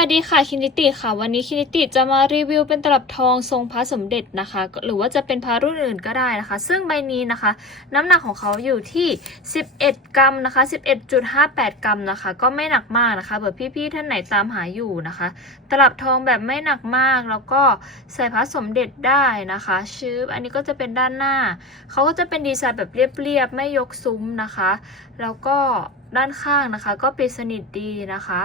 วัสดีค่ะคินิติค่ะ วันนี้คินิติจะมารีวิวเป็นตลับทองทรงพระสมเด็จนะคะ หรือว่าจะเป็นพระรุ่นอื่นก็ได้นะคะ ซึ่งใบนี้นะคะ น้ำหนักของเขาอยู่ที่ 11 กรัมนะคะ 11.58 กรัมนะคะ ก็ไม่หนักมากนะคะเผื่อพี่ๆท่านไหนตามหาอยู่นะคะ ตลับทองแบบไม่หนักมากแล้วก็ใส่พระสมเด็จได้นะคะชื่ออันนี้ก็จะเป็นด้านหน้าเขาก็จะเป็นดีไซน์แบบเรียบๆไม่ยกซุ้มนะคะ แล้วก็ด้านข้างนะคะ ก็ปิดสนิทดีนะคะ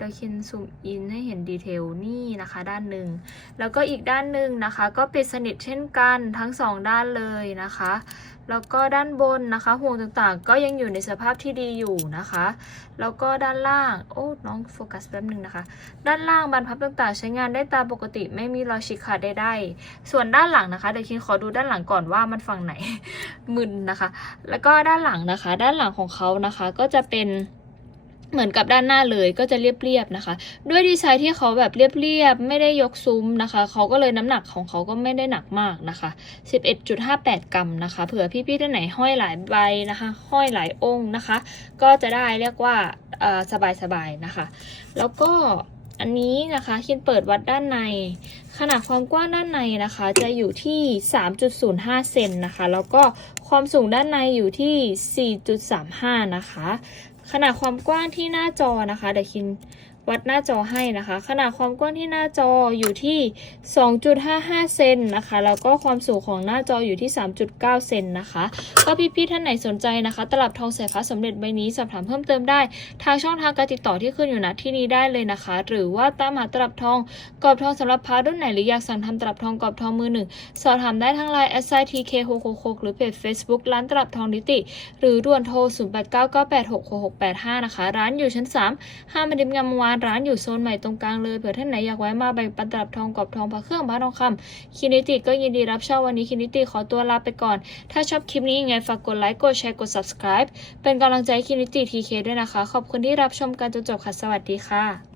ดี๋ยวคินซูมอินให้เห็นดีเทลนี่นะคะด้านหนึ่ง แล้วก็อีกด้านหนึ่งนะคะ ก็ปิดสนิทเช่นกันทั้งสองด้านเลยนะคะ แล้วก็ด้านบนนะคะห่วงต่างๆ ก็ยังอยู่ในสภาพที่ดีอยู่นะคะ แล้วก็ด้านล่าง โอ้น้องโฟกัสแป๊บหนึ่งนะคะ ด้านล่างบรรพับต่างๆ ใช้งานได้ตามปกติไม่มีรอยฉีกขาดใดๆส่วนด้านหลังนะคะเดี๋ยวคินขอดูด้านหลังก่อนว่ามันฝั่งไหนมึนนะคะ แล้วก็ด้านหลังนะคะ ด้านหลังของเขานะคะก็จะเป็น เหมือนกับด้านหน้าเลยก็จะเรียบๆนะคะ ด้วยดีไซน์ที่เขาแบบเรียบๆไม่ได้ยกซุ้มนะคะ เขาก็เลยน้ำหนักของเขาก็ไม่ได้หนักมากนะคะ 11.58 กรัมนะคะ เผื่อพี่ๆท่านไหนห้อยหลายใบนะคะ ห้อยหลายองค์นะคะ ก็จะได้เรียกว่าอ่อสบายๆนะคะ แล้วก็อันนี้นะคะคินเปิดวัดด้านใน ขนาดความกว้างด้านในนะคะ จะอยู่ที่ 3.05 เซนนะคะ แล้วก็ความสูงด้านในอยู่ที่ 4.35 นะคะ ขนาดความกว้างที่หน้าจอนะคะเดี๋ยวคิน วัดหน้าจอให้นะคะ ขนาดความกว้างที่หน้าจออยู่ที่ 2.55 เซนนะคะ แล้วก็ความสูงของหน้าจออยู่ที่ 3.9 เซนนะคะ ก็พี่ๆท่านไหนสนใจนะคะ ตลับทองสายฟ้าสมเด็จใบนี้สอบถามเพิ่มเติมได้ ทางช่องทางการติดต่อที่ขึ้นอยู่ณที่นี้ได้เลยนะคะ หรือว่าตามหาตลับทองกรอบทองสำหรับพารุ่นไหนหรืออยากสั่งทำตลับทองกรอบทองมือหนึ่งสอบถามได้ทั้งไลน์ s i t k 6 6 6หรือเพจ Facebook ร้านตลับทองนิติ หรือด่วนโทร 0899866685 นะคะ ร้านอยู่ชั้น 3 ห้างบันดิมงามวานร้านอยู่โซนใหม่ตรงกลางเลยเผื่อท่านไหนอยากแวะมาแบ่งปันตลับทองกรอบทองพระเครื่องพระทองคำคินิติก็ยินดีรับเช่าวันนี้คินิติขอตัวลาไปก่อน ถ้าชอบคลิปนี้ยังไงฝากกดไลค์กดแชร์กด subscribe เป็นกำลังใจคินิติทีเคด้วยนะคะ ขอบคุณที่รับชมกันจนจบค่ะสวัสดีค่ะ